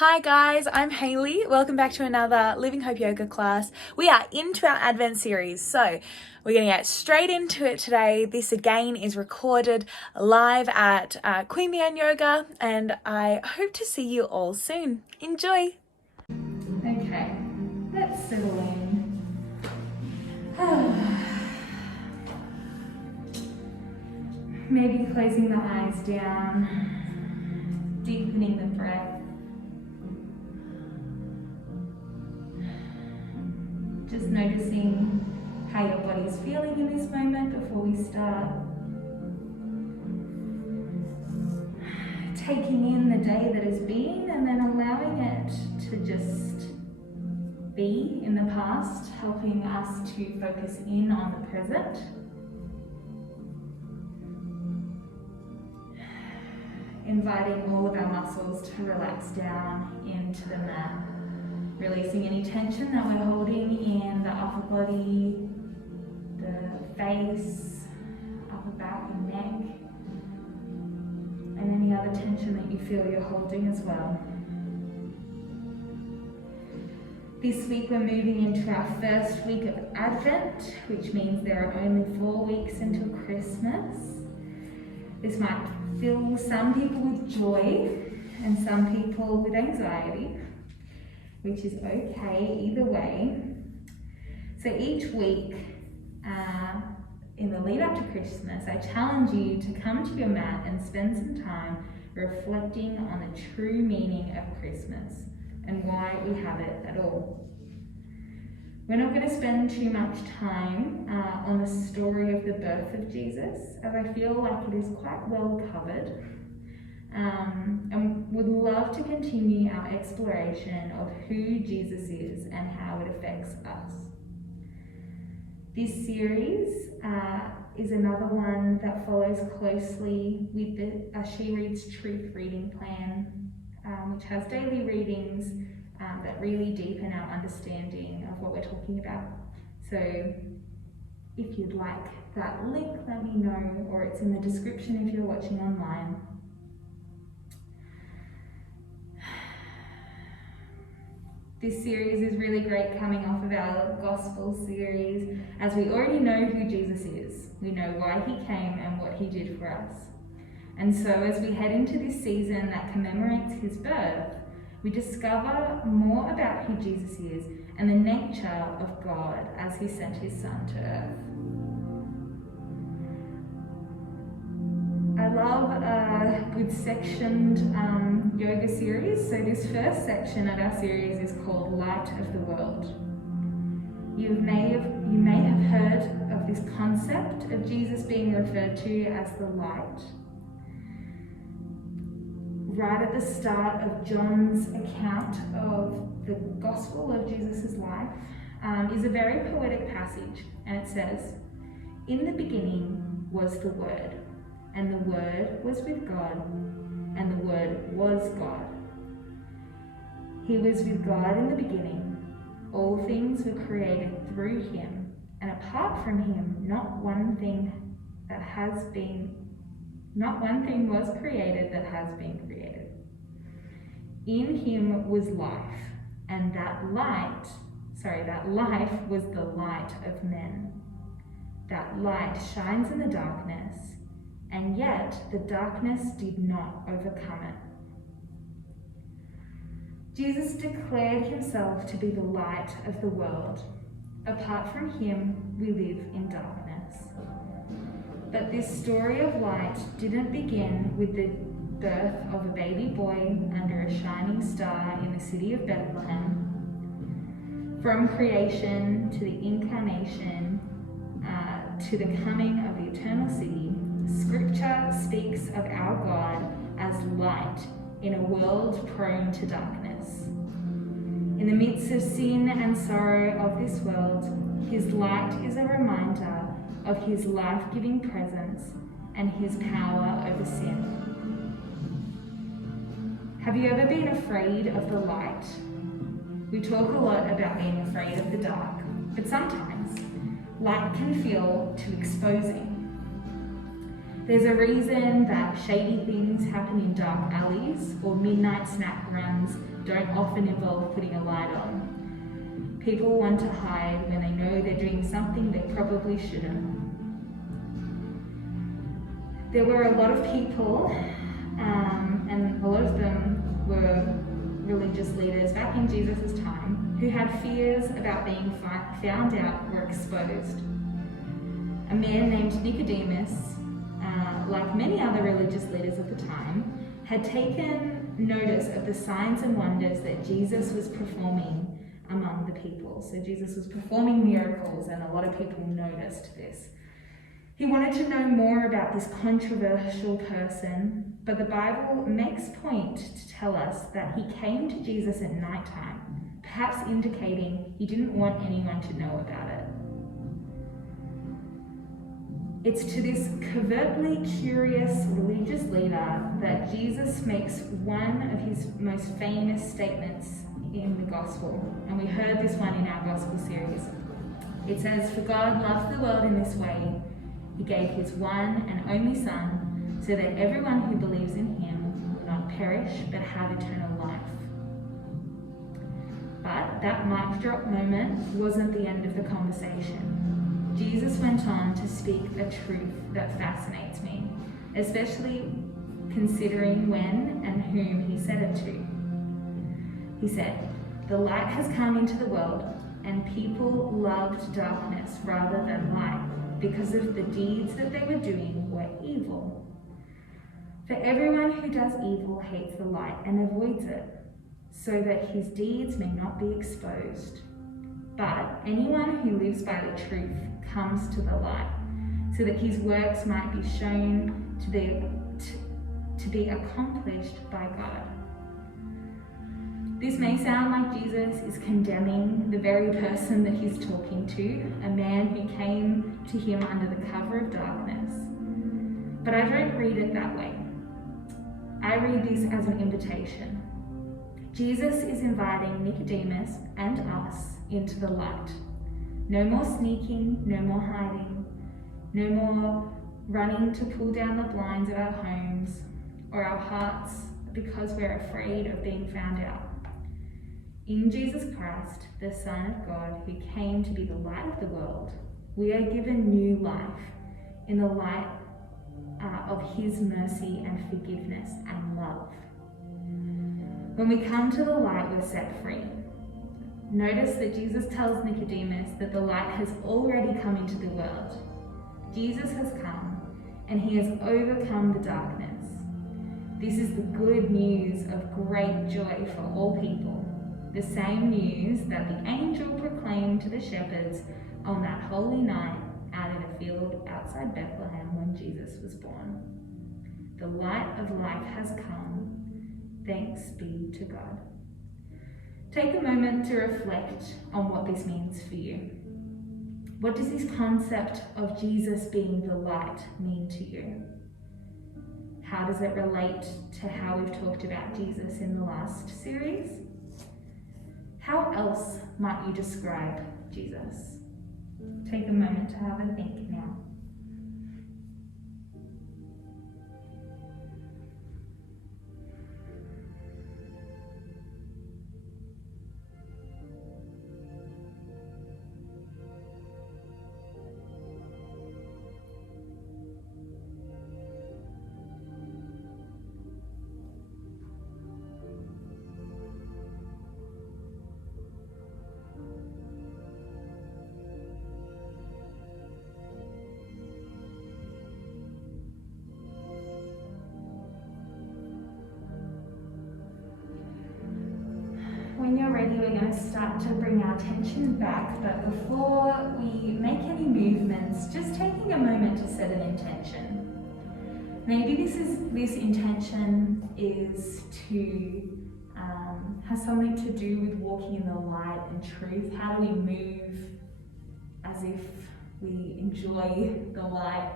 Hi guys, I'm Hayley. Welcome back to another Living Hope Yoga class. We are into our Advent series, so we're going to get straight into it today. This again is recorded live at Queen Anne Yoga, and I hope to see you all soon. Enjoy! Okay, let's settle in. Maybe closing the eyes down, deepening the breath. Just noticing how your body's feeling in this moment before we start. Taking in the day that has been and then allowing it to just be in the past, helping us to focus in on the present. Inviting all of our muscles to relax down into the mat. Releasing any tension that we're holding in the upper body, the face, upper back and neck, and any other tension that you feel you're holding as well. This week we're moving into our first week of Advent, which means there are only 4 weeks until Christmas. This might fill some people with joy and some people with anxiety, which is okay either way. So each week in the lead up to Christmas, I challenge you to come to your mat and spend some time reflecting on the true meaning of Christmas and why we have it at all. We're not going to spend too much time on the story of the birth of Jesus, as I feel like it is quite well covered. And would love to continue our exploration of who Jesus is and how it affects us. This series is another one that follows closely with the She Reads Truth reading plan, which has daily readings that really deepen our understanding of what we're talking about. So if you'd like that link, let me know, or it's in the description if you're watching online. This series is really great coming off of our gospel series, as we already know who Jesus is. We know why he came and what he did for us. And so as we head into this season that commemorates his birth, we discover more about who Jesus is and the nature of God as he sent his son to earth. I love a good sectioned yoga series. So this first section of our series is called Light of the World. You may have heard of this concept of Jesus being referred to as the light. Right at the start of John's account of the gospel of Jesus' life is a very poetic passage, and it says, "In the beginning was the Word, and the Word was with God, and the Word was God. He was with God in the beginning. All things were created through him, and apart from him, not one thing was created that has been created. In him was life, and that life was the light of men. That light shines in the darkness, and yet the darkness did not overcome it." Jesus declared himself to be the light of the world. Apart from him, we live in darkness. But this story of light didn't begin with the birth of a baby boy under a shining star in the city of Bethlehem. From creation to the incarnation to the coming of the eternal city, Scripture speaks of our God as light in a world prone to darkness. In the midst of sin and sorrow of this world, his light is a reminder of his life-giving presence and his power over sin. Have you ever been afraid of the light? We talk a lot about being afraid of the dark, but sometimes light can feel too exposing. There's a reason that shady things happen in dark alleys or midnight snack runs don't often involve putting a light on. People want to hide when they know they're doing something they probably shouldn't. There were a lot of people, and a lot of them were religious leaders back in Jesus' time, who had fears about being found out or exposed. A man named Nicodemus, like many other religious leaders of the time, had taken notice of the signs and wonders that Jesus was performing among the people. So Jesus was performing miracles, and a lot of people noticed this. He wanted to know more about this controversial person, but the Bible makes point to tell us that he came to Jesus at nighttime, perhaps indicating he didn't want anyone to know about it. It's to this covertly curious religious leader that Jesus makes one of his most famous statements in the gospel, and we heard this one in our gospel series. It says, "For God loved the world in this way. He gave his one and only Son, so that everyone who believes in him will not perish but have eternal life." But that mic drop moment wasn't the end of the conversation. Jesus went on to speak a truth that fascinates me, especially considering when and whom he said it to. He said, "The light has come into the world, and people loved darkness rather than light, because of the deeds that they were doing were evil. For everyone who does evil hates the light and avoids it, so that his deeds may not be exposed. But anyone who lives by the truth comes to the light, so that his works might be shown to be accomplished by God." This may sound like Jesus is condemning the very person that he's talking to, a man who came to him under the cover of darkness. But I don't read it that way. I read this as an invitation. Jesus is inviting Nicodemus and us into the light. No more sneaking, no more hiding, no more running to pull down the blinds of our homes or our hearts because we're afraid of being found out. In Jesus Christ, the Son of God, who came to be the light of the world, we are given new life in the light of his mercy and forgiveness and love. When we come to the light, we're set free. Notice that Jesus tells Nicodemus that the light has already come into the world. Jesus has come, and he has overcome the darkness. This is the good news of great joy for all people. The same news that the angel proclaimed to the shepherds on that holy night out in a field outside Bethlehem when Jesus was born. The light of life has come. Thanks be to God. Take a moment to reflect on what this means for you. What does this concept of Jesus being the light mean to you? How does it relate to how we've talked about Jesus in the last series? How else might you describe Jesus? Take a moment to have a think now. When you're ready, we're going to start to bring our attention back, but before we make any movements, just taking a moment to set an intention. Maybe this intention is to has something to do with walking in the light and truth. How do we move as if we enjoy the light,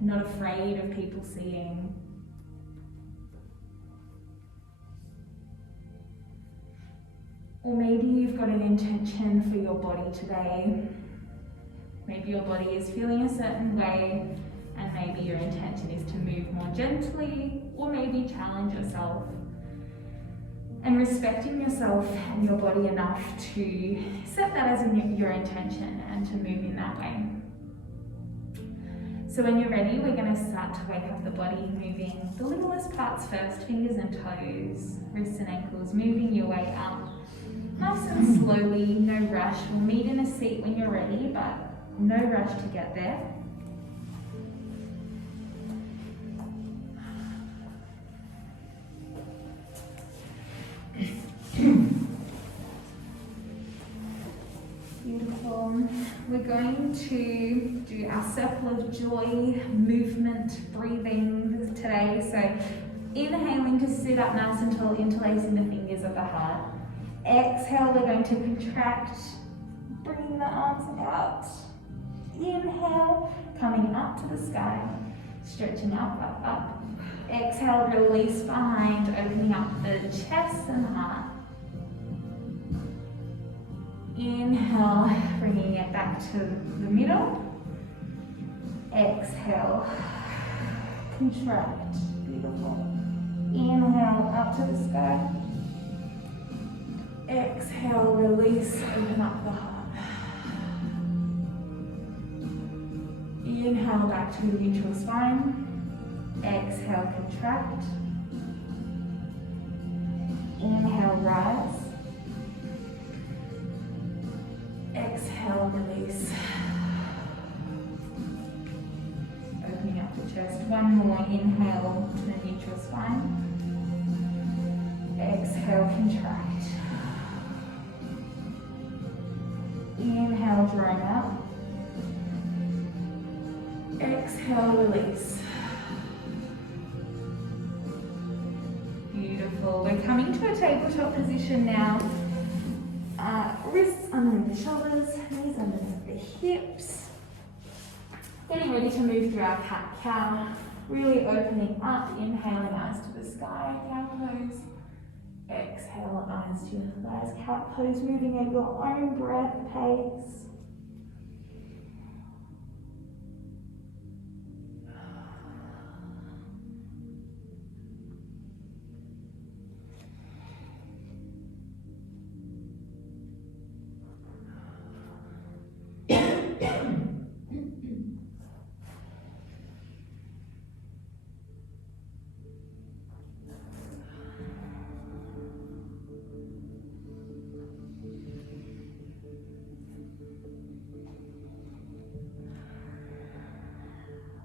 not afraid of people seeing? Or maybe you've got an intention for your body today. Maybe your body is feeling a certain way, and maybe your intention is to move more gently or maybe challenge yourself. And respecting yourself and your body enough to set that as your intention and to move in that way. So when you're ready, we're going to start to wake up the body, moving the littlest parts first, fingers and toes, wrists and ankles, moving your way up. Nice and slowly, no rush. We'll meet in a seat when you're ready, but no rush to get there. Beautiful. We're going to do our circle of joy, movement, breathing today. So inhaling to sit up nice and tall, interlacing the fingers of the heart. Exhale, we're going to contract, bringing the arms out. Inhale, coming up to the sky, stretching up, up, up. Exhale, release behind, opening up the chest and heart. Inhale, bringing it back to the middle. Exhale, contract, beautiful. Inhale, up to the sky. Exhale, release, open up the heart. Inhale, back to the neutral spine. Exhale, contract. Inhale, rise. Exhale, release. Opening up the chest. One more inhale to the neutral spine. Exhale, contract. Inhale, drawing up. Exhale, release. Beautiful. We're coming to a tabletop position now. Wrists underneath the shoulders, knees underneath the hips. Getting ready to move through our cat-cow. Really opening up, inhaling, eyes to the sky, cow pose. Exhale, eyes to your thighs, cat pose, moving at your own breath pace.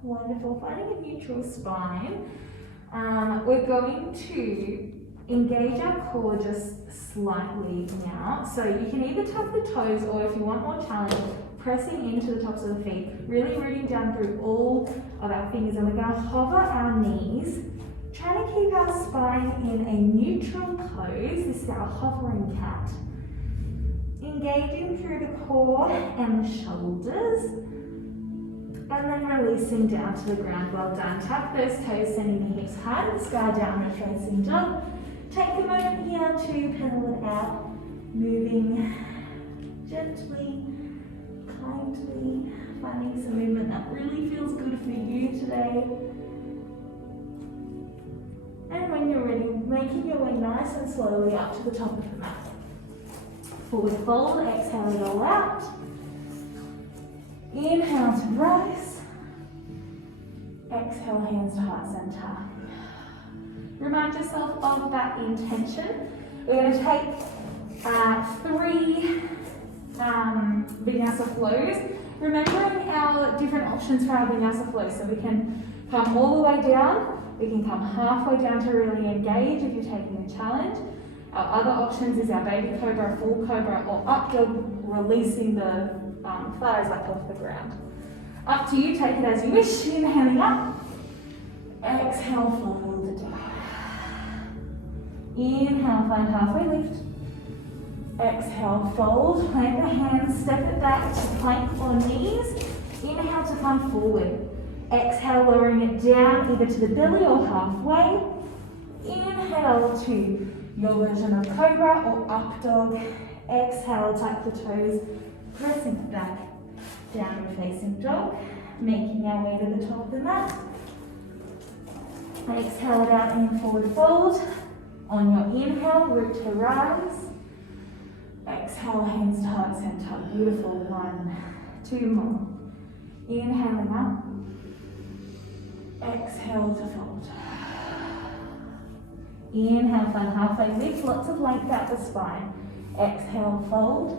Wonderful. Finding a neutral spine. We're going to engage our core just slightly now. So you can either tuck the toes, or if you want more challenge, pressing into the tops of the feet, really rooting down through all of our fingers, and we're going to hover our knees, trying to keep our spine in a neutral pose. This is our hovering cat. Engaging through the core and the shoulders. And then releasing down to the ground. Well done. Tuck those toes, sending the hips high to the sky, downward facing dog. Take a moment here to pedal it out, moving gently, kindly, finding some movement that really feels good for you today. And when you're ready, making your way nice and slowly up to the top of the mat. Forward fold, exhale it all out. Inhale to rise. Exhale, hands to heart center. Remind yourself of that intention. We're going to take 3 vinyasa flows. Remembering our different options for our vinyasa flows. So we can come all the way down. We can come halfway down to really engage if you're taking a challenge. Our other options is our baby cobra, full cobra, or up dog, releasing the flat as back off the ground. Up to you, take it as you wish. Inhaling up. Exhale, fold it down. Inhale, find halfway lift. Exhale, fold. Plant the hands, step it back to plank or knees. Inhale to come forward. Exhale, lowering it down either to the belly or halfway. Inhale to your version of cobra or up dog. Exhale, tuck the toes, pressing it back, downward facing dog, making our way to the top of the mat. Exhale it out in forward fold. On your inhale, root to rise. Exhale, hands to heart center. Beautiful. 1, 2 more. Inhaling up. Exhale to fold. Inhale, find halfway lift, lots of length out the spine. Exhale, fold.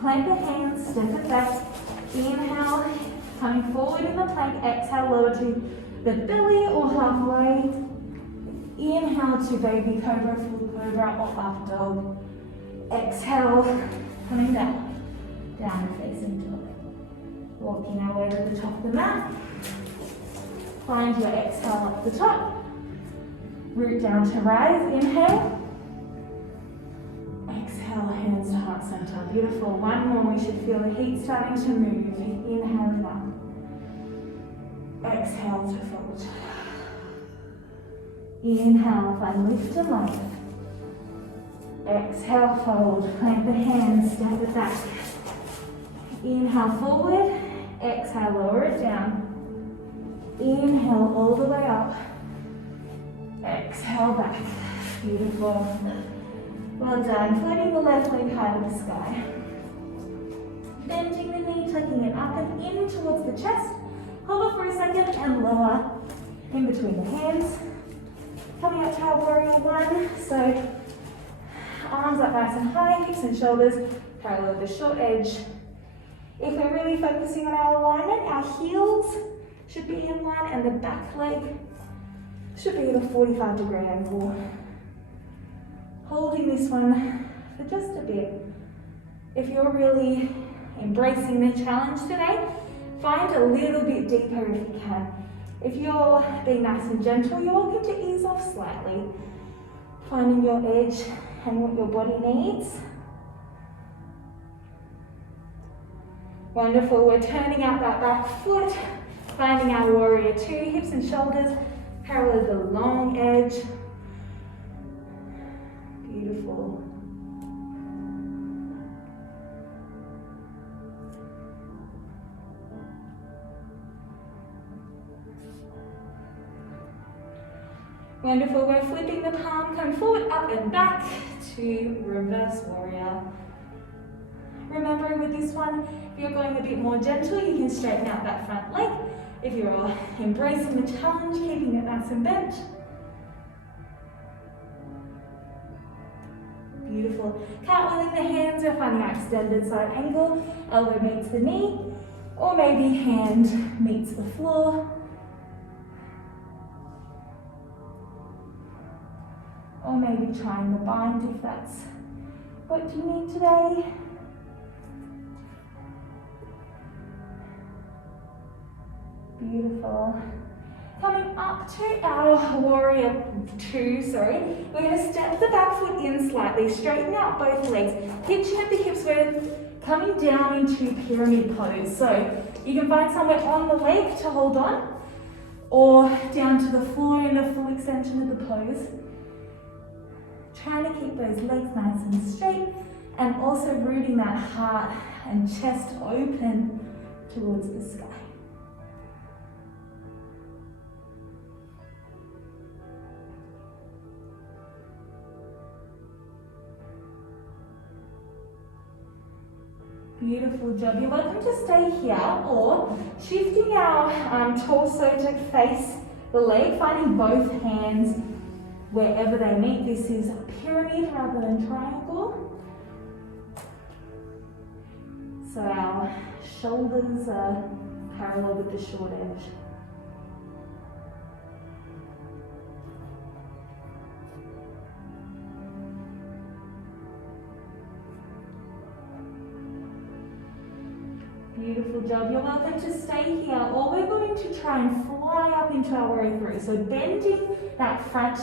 Plant the hands, step it back. Inhale, coming forward in the plank. Exhale, lower to the belly or halfway. Inhale to baby cobra, full cobra or up dog. Exhale, coming down. Down facing dog. Walking our way to the top of the mat. Find your exhale up the top. Root down to rise. Inhale. Exhale, hands to heart center. Beautiful. 1 more. We should feel the heat starting to move. Inhale up. Exhale to fold. Inhale, find lift and lower. Exhale, fold. Plant the hands, step it back. Inhale, forward. Exhale, lower it down. Inhale, all the way up. Exhale, back. Beautiful. Well done. Floating the left leg high to the sky. Bending the knee, tucking it up and in towards the chest. Hover for a second and lower in between the hands. Coming up to our warrior 1. So arms up nice and high, hips and shoulders parallel the short edge. If we're really focusing on our alignment, our heels should be in line and the back leg should be at a 45-degree angle. Holding this one for just a bit. If you're really embracing the challenge today, find a little bit deeper if you can. If you're being nice and gentle, you're welcome to ease off slightly, finding your edge and what your body needs. Wonderful. We're turning out that back foot, finding our warrior 2, hips and shoulders parallel the long edge. Beautiful. Wonderful. We're flipping the palm, coming forward, up and back to reverse warrior. Remember with this one, if you're going a bit more gentle, you can straighten out that front leg. If you're embracing the challenge, keeping it nice and bent. Beautiful. Cartwheeling the hands or finding our extended side angle. Elbow meets the knee, or maybe hand meets the floor. Or maybe trying the bind if that's what you need today. Beautiful. Coming up to our warrior 2, we're going to step the back foot in slightly, straighten out both legs, pitching at the hips, we're coming down into pyramid pose. So you can find somewhere on the leg to hold on, or down to the floor in the full extension of the pose. Trying to keep those legs nice and straight, and also rooting that heart and chest open towards the sky. Beautiful job. You're welcome to stay here, or shifting our torso to face the leg, finding both hands wherever they meet. This is a pyramid rather than triangle. So our shoulders are parallel with the short edge. Beautiful job. You're welcome to stay here, or we're going to try and fly up into our warrior 3. So bending that front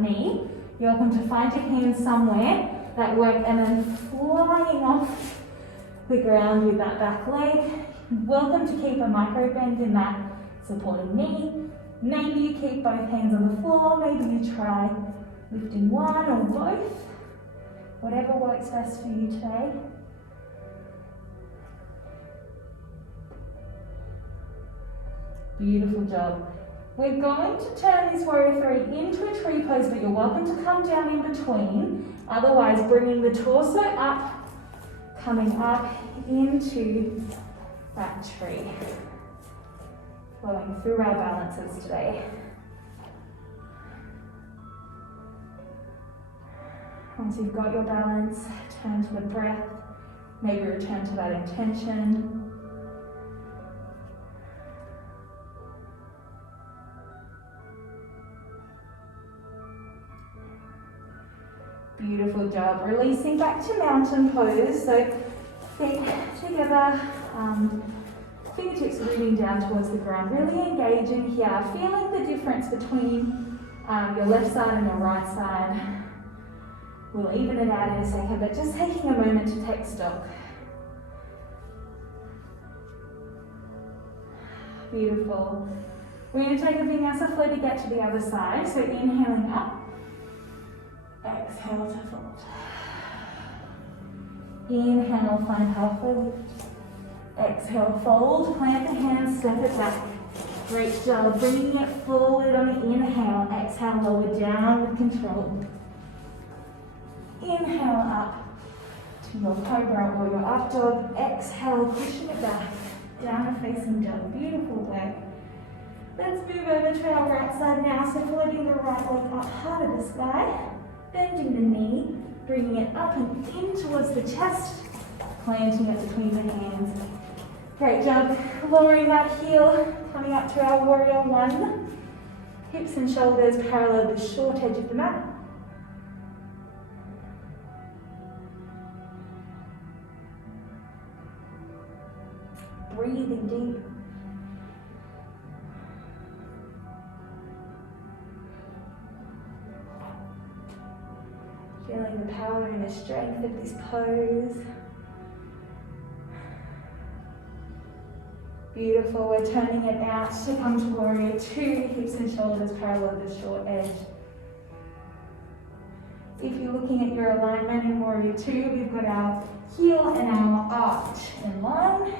knee, you're welcome to find your hands somewhere that work, and then flying off the ground with that back leg. Welcome to keep a micro bend in that supporting knee. Maybe you keep both hands on the floor, maybe you try lifting one or both, whatever works best for you today. Beautiful job. We're going to turn this warrior 3 into a tree pose, but you're welcome to come down in between. Otherwise, bringing the torso up, coming up into that tree. Flowing through our balances today. Once you've got your balance, turn to the breath, maybe return to that intention. Beautiful job. Releasing back to mountain pose. So feet together, fingertips rooting down towards the ground. Really engaging here, feeling the difference between your left side and your right side. We'll even it out in a second, but just taking a moment to take stock. Beautiful. We're going to take a vinyasa flow to get to the other side. So inhaling up. Exhale to fold. Inhale, find halfway lift. Exhale, fold, plant the hands, step it back. Great job, bringing it forward on the inhale. Exhale, lower down with control. Inhale up to your cobra or your up dog. Exhale, pushing it back. Down facing dog. Beautiful work. Let's move over to our right side now. So floating the right leg up hard of the sky. Bending the knee, bringing it up and in towards the chest, planting it between the hands. Great job. Lowering that heel, coming up to our warrior 1. Hips and shoulders parallel the short edge of the mat. Breathing deep. Feeling the power and the strength of this pose. Beautiful, we're turning it out to come to warrior 2, hips and shoulders parallel the short edge. If you're looking at your alignment in warrior 2, we've got our heel and our arch in line.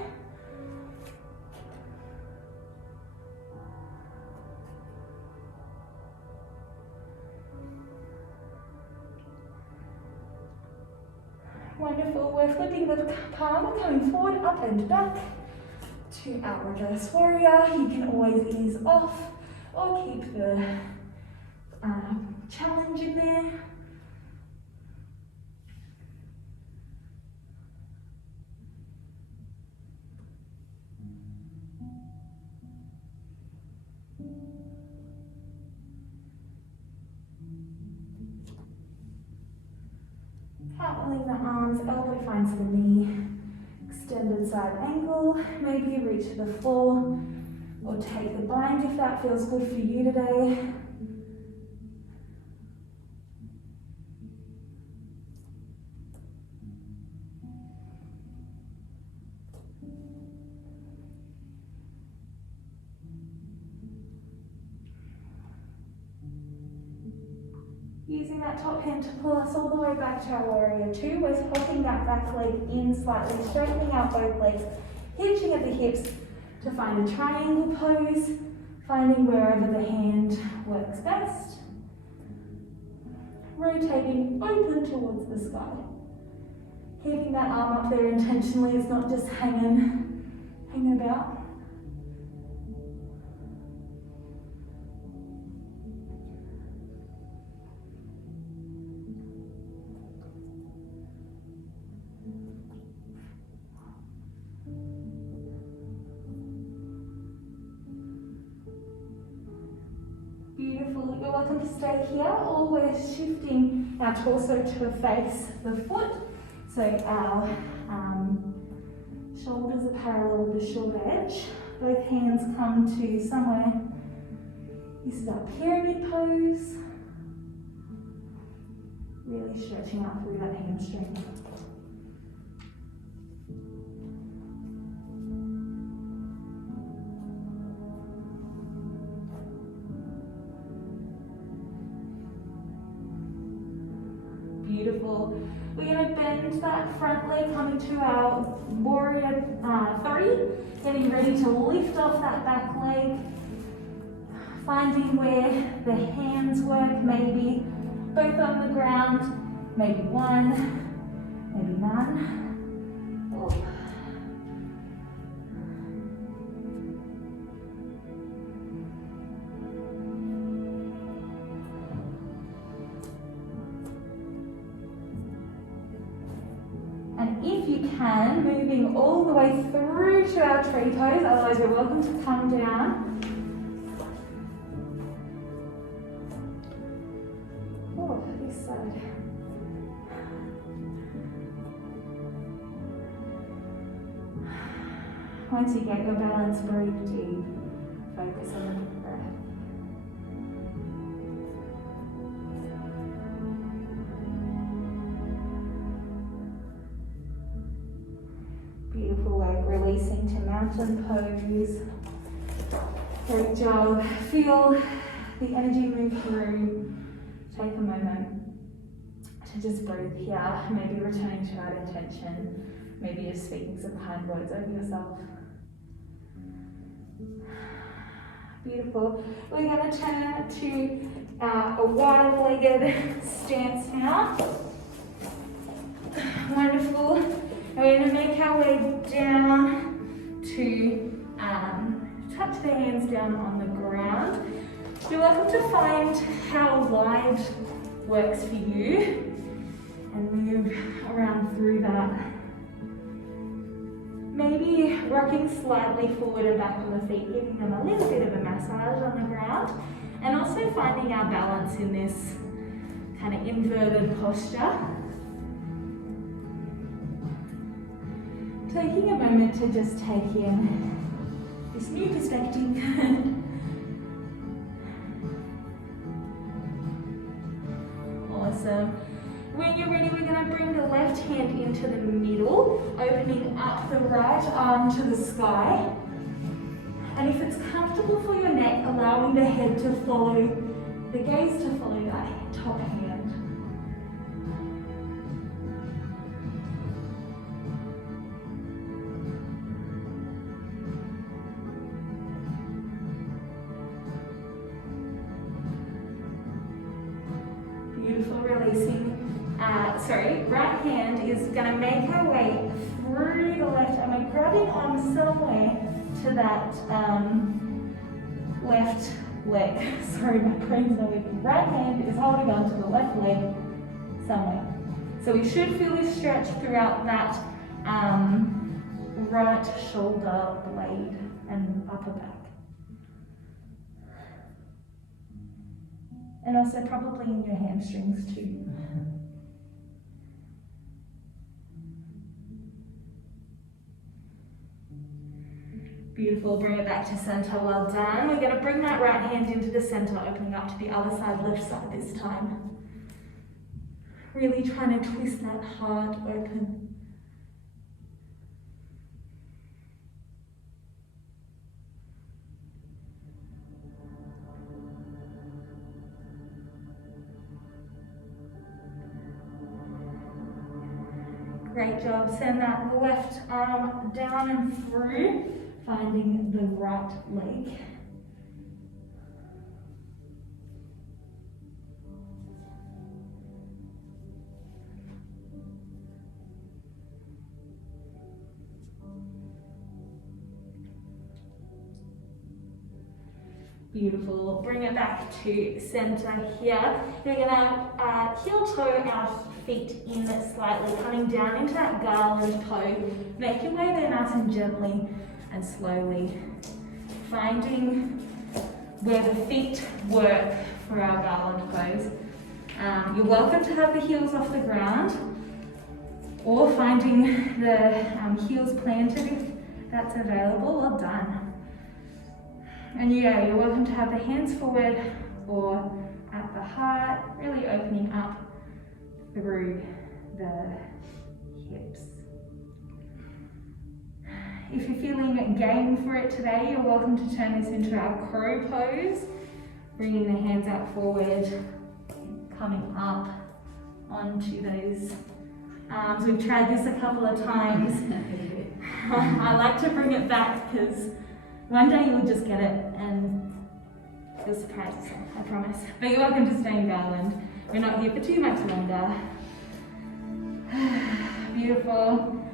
Wonderful, we're flipping the palm, coming forward, up and back to our reverse warrior. You can always ease off or keep the challenge in there. Cartwheeling the arms, elbow finds the knee, extended side angle, maybe reach to the floor or take the bind if that feels good for you today. Using that top hand to pull us all the way back to our warrior 2. We're holding that back leg in slightly, straightening out both legs, hitching at the hips to find a triangle pose, finding wherever the hand works best. Rotating open towards the sky. Keeping that arm up there intentionally, it's not just hanging about. Beautiful, you're welcome to stay here, or we're shifting our torso to face the foot. So our shoulders are parallel with the short edge. Both hands come to somewhere. This is our pyramid pose. Really stretching out through that hamstring. Beautiful. We're going to bend that front leg, coming to our warrior 3, getting ready to lift off that back leg. Finding where the hands work, maybe both on the ground, maybe one, maybe none. Oh. And if you can, moving all the way through to our tree toes, otherwise you're welcome to come down. Oh, this side. Once you get your balance, breathe deep. Focus on the breath. Beautiful work, releasing to mountain pose. Great job. Feel the energy move through. Take a moment to just breathe here, maybe returning to our intention, maybe just speaking some kind words over yourself. Beautiful. We're going to turn to a wide-legged stance now. Wonderful. And we're going to make our way down to touch the hands down on the ground. You're welcome to find how wide works for you and move around through that. Maybe rocking slightly forward and back on the feet, giving them a little bit of a massage on the ground, and also finding our balance in this kind of inverted posture. Taking a moment to just take in this new perspective. Awesome. When you're ready, we're going to bring the left hand into the middle, opening up the right arm to the sky. And if it's comfortable for your neck, allowing the head to follow, the gaze to follow that top hand. Beautiful, releasing. Right hand is going to make her way through the left arm. We're grabbing on somewhere to that left leg. Sorry, my brain's not working. Right hand is holding on to the left leg somewhere. So we should feel this stretch throughout that right shoulder blade and upper back. And also probably in your hamstrings too. Beautiful, bring it back to center, well done. We're going to bring that right hand into the center, opening up to the other side, left side this time. Really trying to twist that heart open. Great job. Send that left arm down and through, finding the right leg. Beautiful. Bring it back to center here. We're going to heel toe our feet in slightly, coming down into that garland toe. Make your way there nice and gently and slowly. Finding where the feet work for our garland pose. You're welcome to have the heels off the ground or finding the heels planted if that's available. Well done. And yeah, you're welcome to have the hands forward or at the heart, really opening up through the hips. If you're feeling game for it today, you're welcome to turn this into our crow pose, bringing the hands out forward, coming up onto those arms. We've tried this a couple of times. I like to bring it back because one day you'll just get it and You'll surprise yourself, I promise. But you're welcome to stay in Garland. We're not here for too much longer. Beautiful.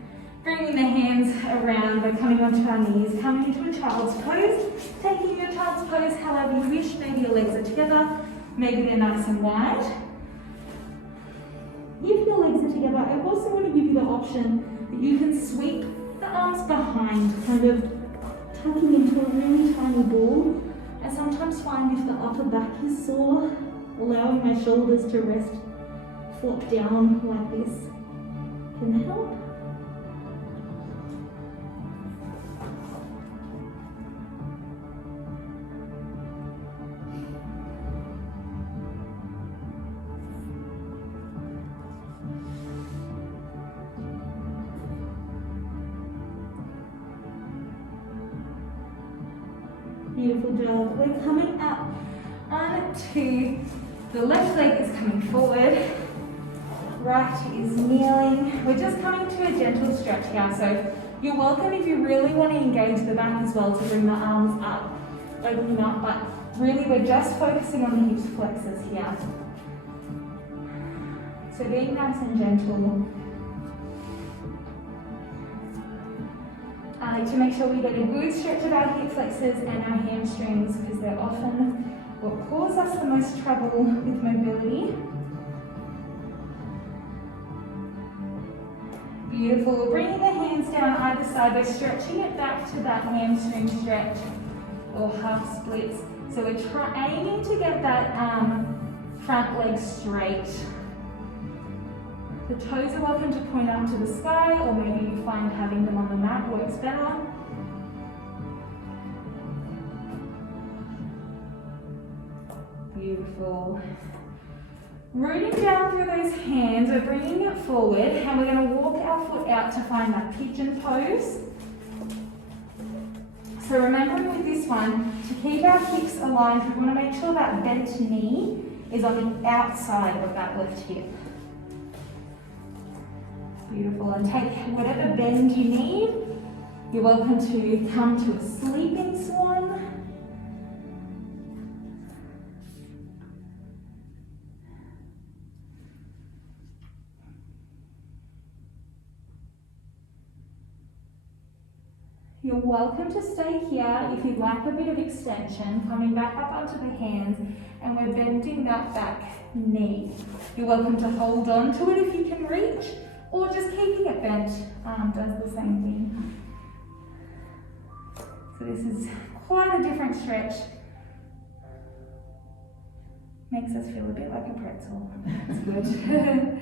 Bringing the hands around, we're coming onto our knees, coming into a child's pose. Taking your child's pose however you wish. Maybe your legs are together, maybe they're nice and wide. If your legs are together, I also want to give you the option that you can sweep the arms behind, kind of tucking into a really tiny ball. I sometimes find if the upper back is sore, allowing my shoulders to rest, flop down like this can help. Beautiful job. We're coming up onto the left leg is coming forward, right is kneeling. We're just coming to a gentle stretch here, so you're welcome if you really want to engage the back as well to bring the arms up, opening up, but really we're just focusing on the hips flexors here. So being nice and gentle. I like to make sure we get a good stretch of our hip flexors and our hamstrings because they're often what cause us the most trouble with mobility. Beautiful. Bringing the hands down either side, we're stretching it back to that hamstring stretch or half splits. So we're aiming to get that front leg straight. The toes are welcome to point up to the sky, or maybe you find having them on the mat works better. Beautiful. Rooting down through those hands, we're bringing it forward, and we're going to walk our foot out to find that pigeon pose. So remembering with this one, to keep our hips aligned, we want to make sure that bent knee is on the outside of that left hip. Beautiful, and take whatever bend you need. You're welcome to come to a sleeping swan. You're welcome to stay here if you'd like a bit of extension, coming back up onto the hands, and we're bending that back knee. You're welcome to hold on to it if you can reach, or just keeping it bent does the same thing. So this is quite a different stretch. Makes us feel a bit like a pretzel. That's good.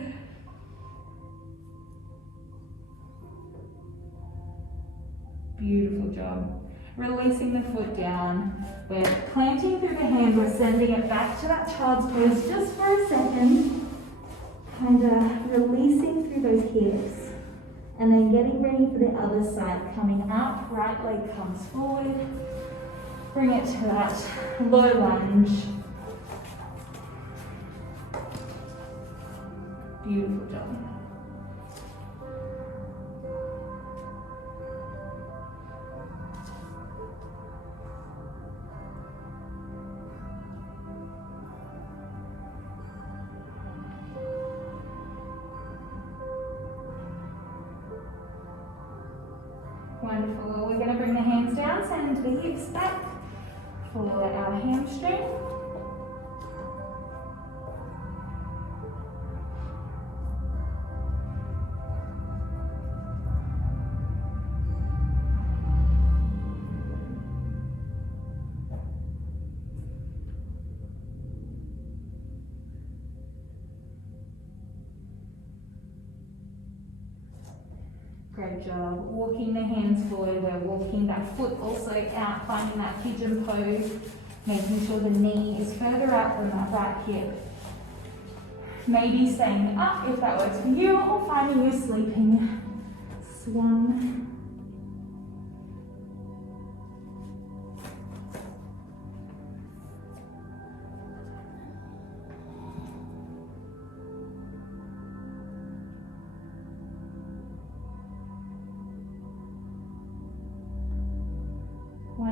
Beautiful job. Releasing the foot down. We're planting through the hand. We're sending it back to that child's pose just for a second. Kind of releasing through those hips. And then getting ready for the other side. Coming up, right leg comes forward. Bring it to that low lunge. Beautiful job. Wonderful. We're going to bring the hands down, send the hips back for our hamstring. Great job. Walking the hands forward, we're walking that foot also out, finding that pigeon pose, making sure the knee is further out than that right hip. Maybe staying up if that works for you, or finding your sleeping swan.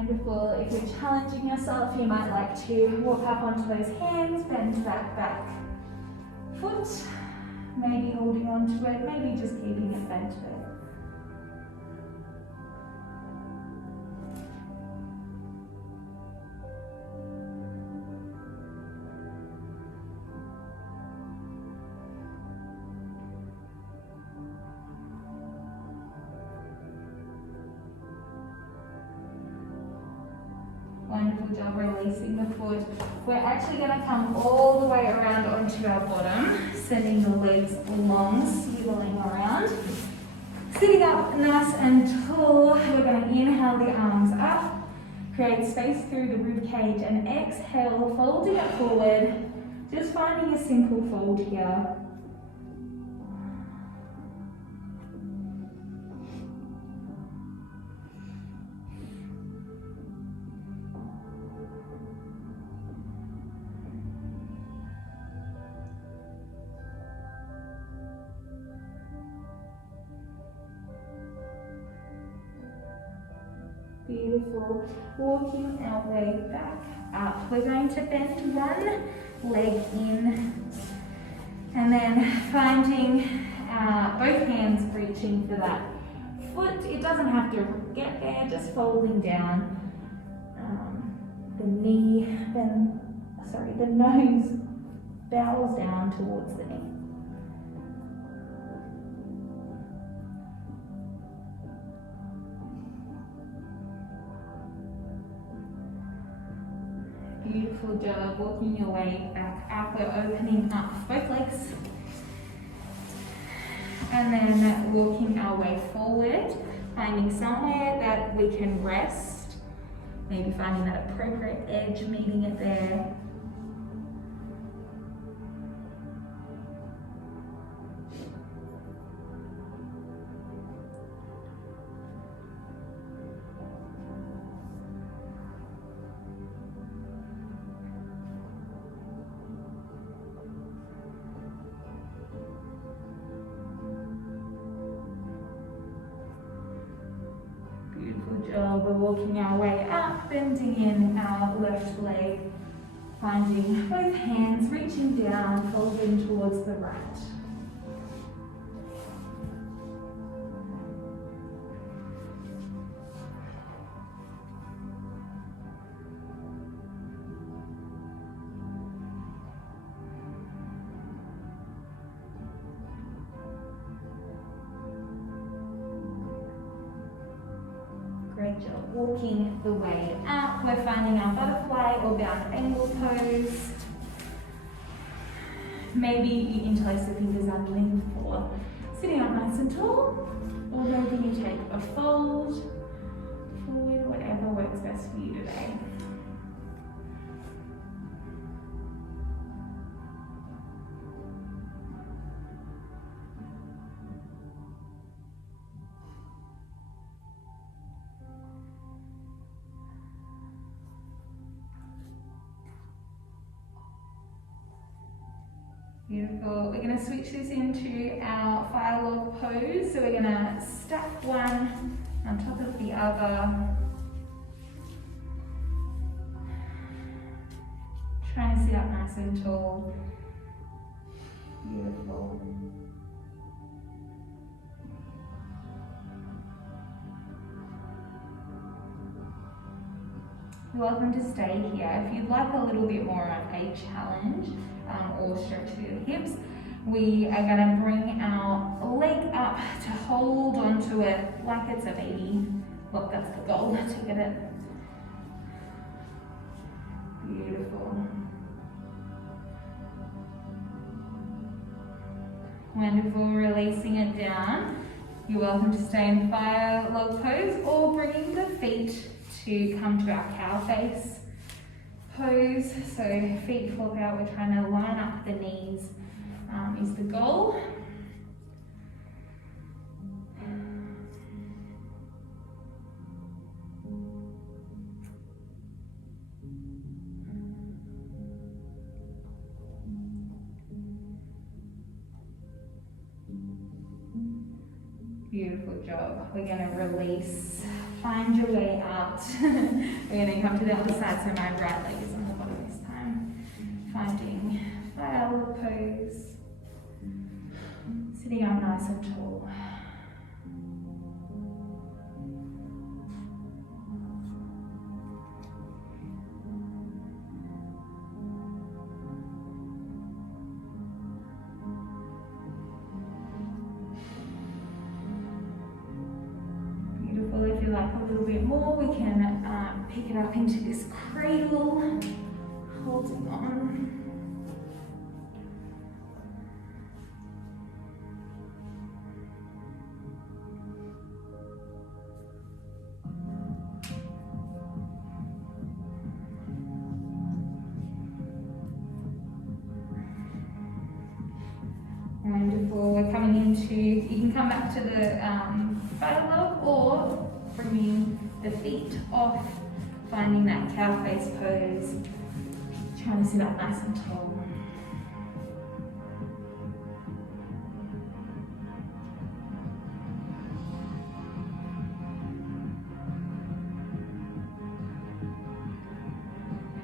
Wonderful. If you're challenging yourself, you might like to walk up onto those hands, bend that back foot, maybe holding onto it, maybe just keeping it bent a bit. Wonderful job releasing the foot. We're actually going to come all the way around onto our bottom, sending the legs long, swiveling around. Sitting up nice and tall, we're going to inhale the arms up, create space through the rib cage, and exhale, folding it forward. Just finding a simple fold here. Beautiful. Walking our way back up. We're going to bend one leg in and then finding both hands reaching for that foot. It doesn't have to get there, just folding down. The nose bows down towards the knee. Beautiful job, walking your way back up. We're opening up both legs. And then walking our way forward, finding somewhere that we can rest. Maybe finding that appropriate edge, meeting it there. We're walking our way up, bending in our left leg, finding both hands reaching down, folding towards the right. Great job. Walking the way up, we're finding our butterfly or bound angle pose. Maybe you interlace the fingers underneath the floor. Sitting up nice and tall, or maybe you take a fold forward, whatever works best for you today. Beautiful. We're going to switch this into our fire log pose. So we're going to stack one on top of the other. Trying to sit up nice and tall. Beautiful. You're welcome to stay here. If you'd like a little bit more of a challenge, or stretch through the hips, we are going to bring our leg up to hold onto it like it's a baby. Well, that's the goal, to get it. Beautiful. Wonderful, releasing it down. You're welcome to stay in fire log pose or bringing the feet to come to our cow face pose. So feet flop out, we're trying to line up the knees is the goal. Beautiful job. We're going to release. Find your way out. We're going to come to the other side, so my right leg is on the bottom this time. Finding flower pose. Sitting up nice and tall. If you like a little bit more, we can pick it up into this cradle, holding on. Wonderful. We're coming into, you can come back to the photo log or bringing the feet off, finding that cow face pose, trying to sit up nice and tall.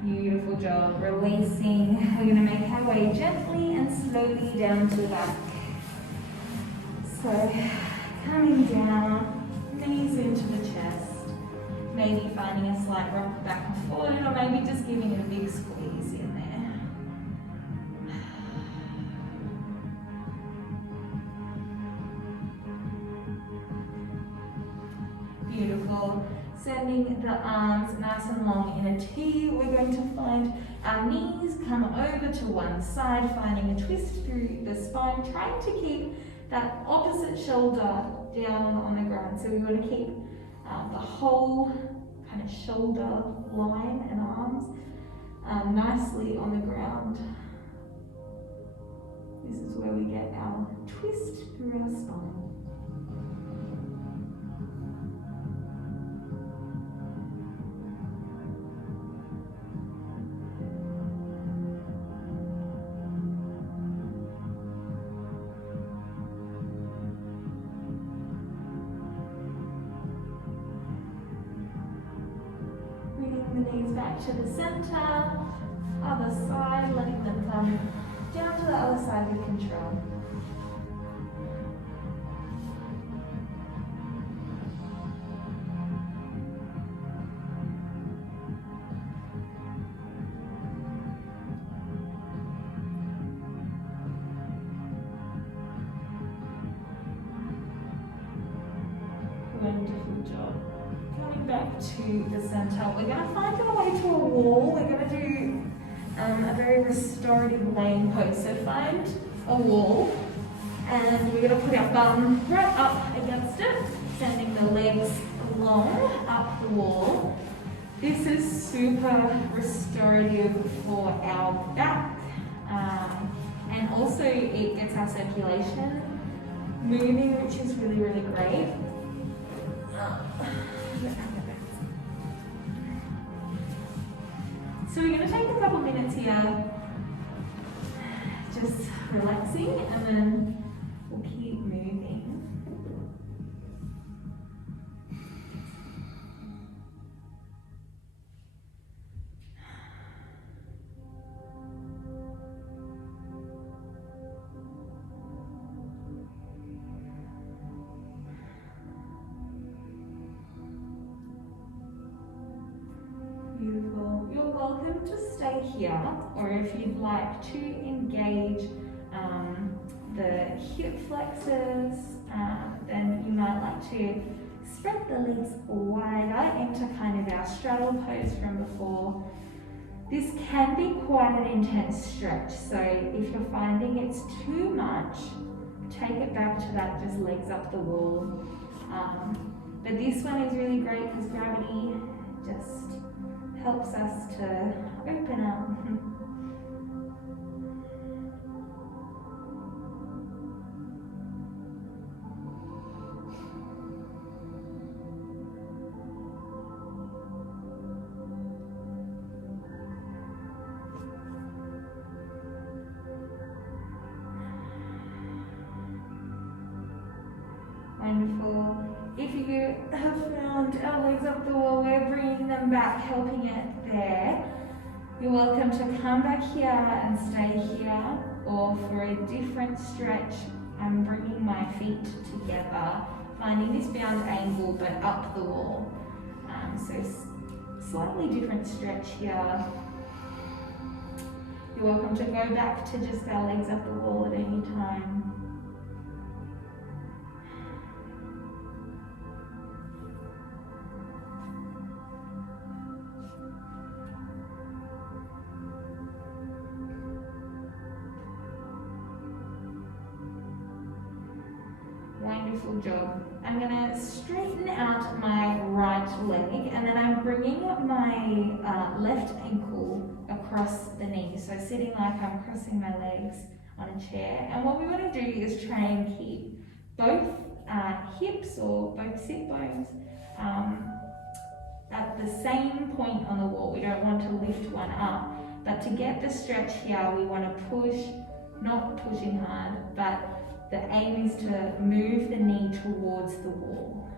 Beautiful job. Releasing. We're going to make our way gently and slowly down to the back. So, coming down, knees into the chest. Maybe finding a slight rock back and forward, or maybe just giving it a big squeeze in there. Beautiful. Sending the arms nice and long in a T. We're going to find our knees come over to one side, finding a twist through the spine, trying to keep that opposite shoulder down on the ground. So we want to keep the whole kind of shoulder line and arms nicely on the ground. This is where we get our twist through our spine. The knees back to the center, other side, letting them come down to the other side with control. Wonderful job. Coming back to the center, we're going to find our way to a wall. We're going to do a very restorative laying pose. So find a wall, and we're going to put our bum right up against it, sending the legs long up the wall. This is super restorative for our back, and also it gets our circulation moving, which is really, really great. So we're going to take a couple minutes here, just relaxing, and then we'll keep moving. Beautiful. You're welcome to stay here, or if you'd like to engage the hip flexors, then you might like to spread the legs wider into kind of our straddle pose from before. This can be quite an intense stretch, so if you're finding it's too much, take it back to that just legs up the wall. But this one is really great because gravity just helps us to open up. Wonderful. If you have found our legs up the wall, we're bringing them back, helping it there. You're welcome to come back here and stay here, or for a different stretch, I'm bringing my feet together, finding this bound angle but up the wall. So slightly different stretch here. You're welcome to go back to just our legs up the wall at any time. Wonderful job. I'm going to straighten out my right leg, and then I'm bringing my left ankle across the knee. So sitting like I'm crossing my legs on a chair. And what we want to do is try and keep both hips or both sit bones at the same point on the wall. We don't want to lift one up, but to get the stretch here, we want to push, not pushing hard, but the aim is to move the knee towards the wall,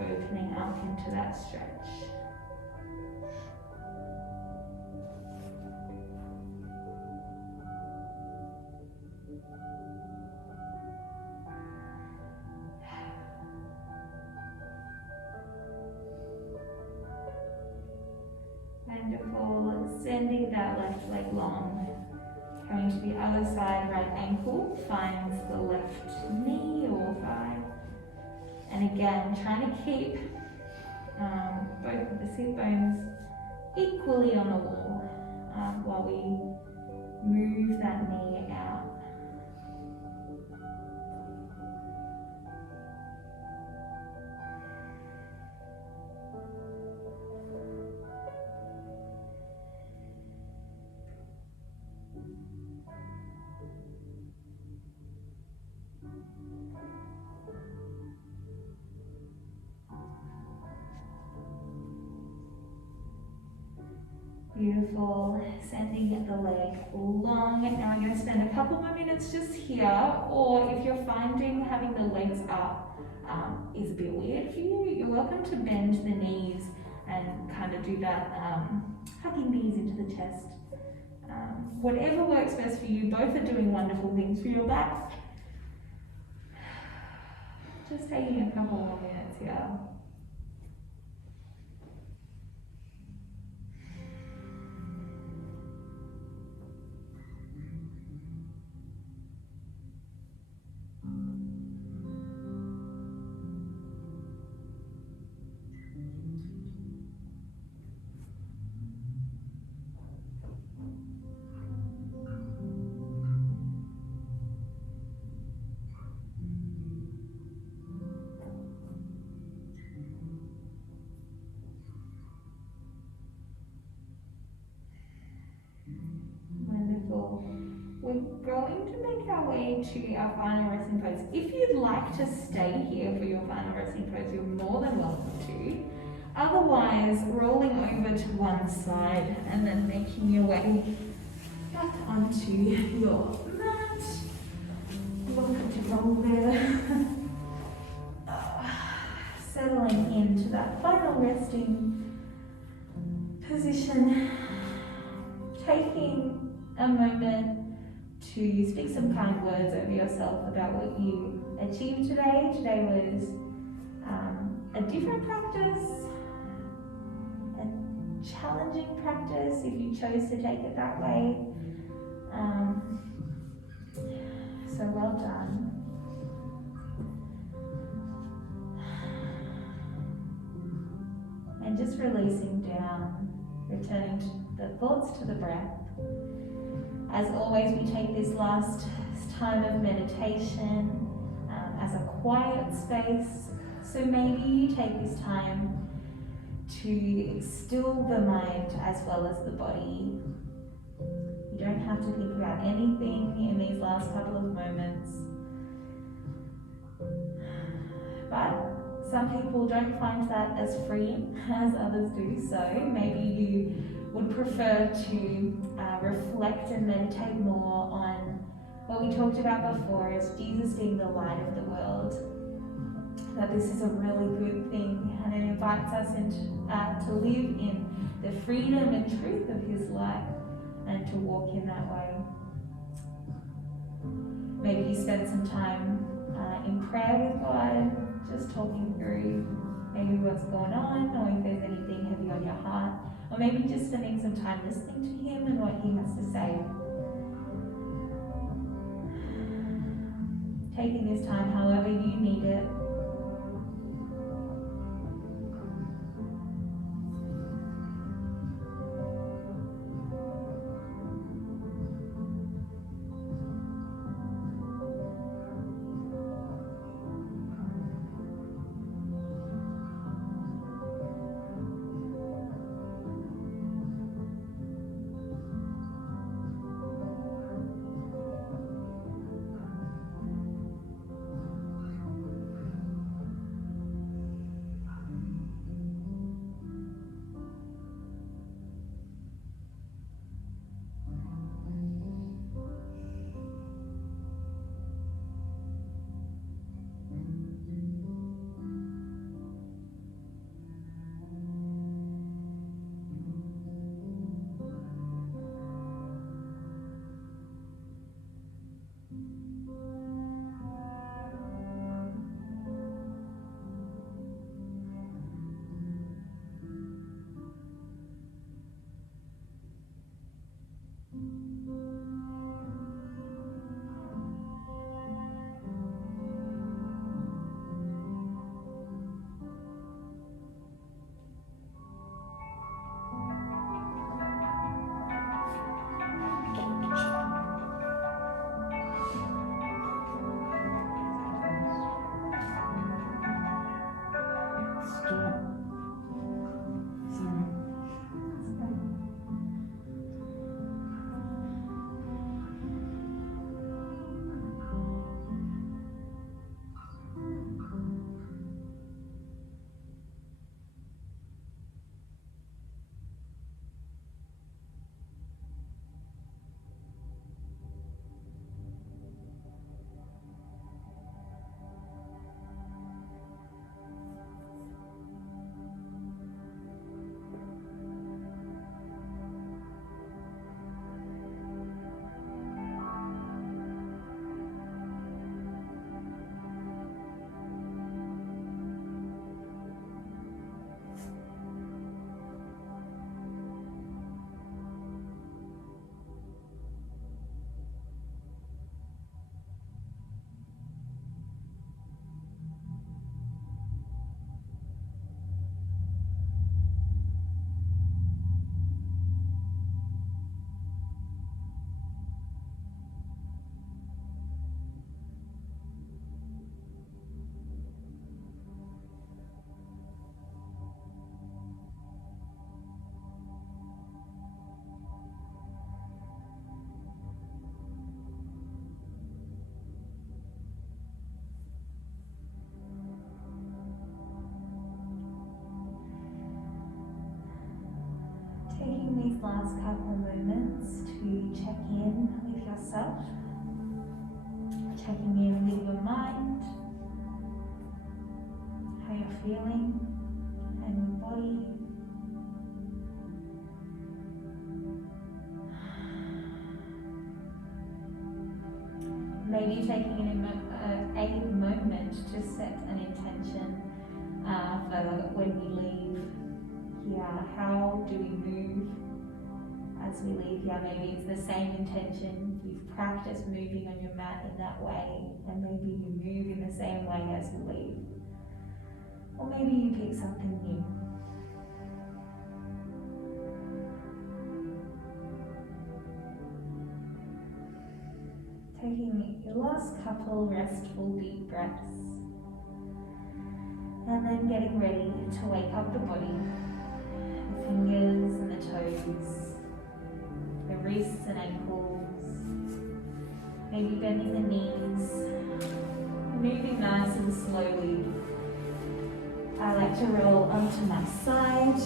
opening up into that stretch. Wonderful. Sending that left leg long. Coming to the other side, right ankle finds the left knee or thigh. And again, trying to keep both of the sit bones equally on the wall while we move that knee out. Beautiful. Sending the leg long. Now I'm going to spend a couple more minutes just here, or if you're finding having the legs up is a bit weird for you, you're welcome to bend the knees and kind of do that hugging knees into the chest. Whatever works best for you, both are doing wonderful things for your back. Just taking a couple more minutes here. We're going to make our way to our final resting pose. If you'd like to stay here for your final resting pose, you're more than welcome to. Otherwise, rolling over to one side and then making your way back onto your mat. Welcome to roll there. Settling into that final resting position. Taking a moment to speak some kind words over yourself about what you achieved today. Today was a different practice, a challenging practice if you chose to take it that way. So well done. And just releasing down, returning the thoughts to the breath. As always, we take this last time of meditation as a quiet space. So maybe you take this time to still the mind as well as the body. You don't have to think about anything in these last couple of moments. But some people don't find that as freeing as others do, so maybe you would prefer to reflect and meditate more on what we talked about before as Jesus being the light of the world. that this is a really good thing, and it invites us to live in the freedom and truth of his life and to walk in that way. Maybe you spend some time in prayer with God, just talking through maybe what's going on, or if there's anything heavy on your heart, or maybe just spending some time listening to him and what he has to say. Taking this time however you need it. Taking these last couple moments to check in with yourself, checking in with your mind, how you're feeling, and your body. Maybe taking a moment to set an intention for when we leave here. How do we move as we leave here? Maybe it's the same intention. You've practiced moving on your mat in that way, and maybe you move in the same way as you leave. Or maybe you pick something new. Taking your last couple restful deep breaths, and then getting ready to wake up the body, the fingers and the toes, the wrists and ankles, maybe bending the knees, moving nice and slowly. I like to roll onto my side,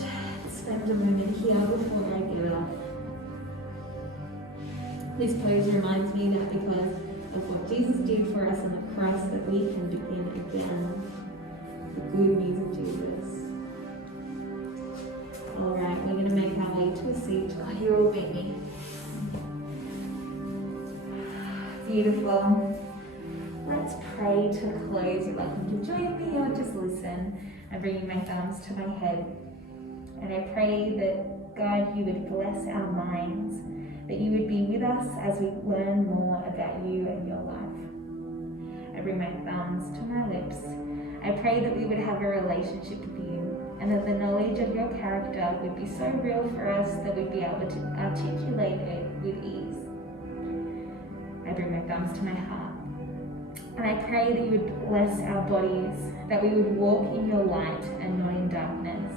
spend a moment here before I get up. This pose reminds me that because of what Jesus did for us on the cross, that we can begin again. the good news of Jesus. Alright, we're going to make our way to a seat. Oh, you're all baby. Beautiful. Let's pray to close. You're welcome to join me or just listen. I'm bringing my thumbs to my head. And I pray that, God, you would bless our minds, that you would be with us as we learn more about you and your life. I bring my thumbs to my lips. I pray that we would have a relationship with you, and that the knowledge of your character would be so real for us that we'd be able to articulate it with ease. I bring my thumbs to my heart. And I pray that you would bless our bodies, that we would walk in your light and not in darkness,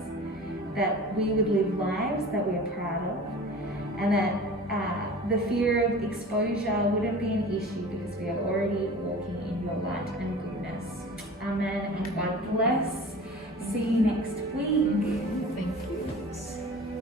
that we would live lives that we are proud of, and that the fear of exposure wouldn't be an issue because we are already walking in your light and goodness. Amen, and God bless. See you next week. Thank you.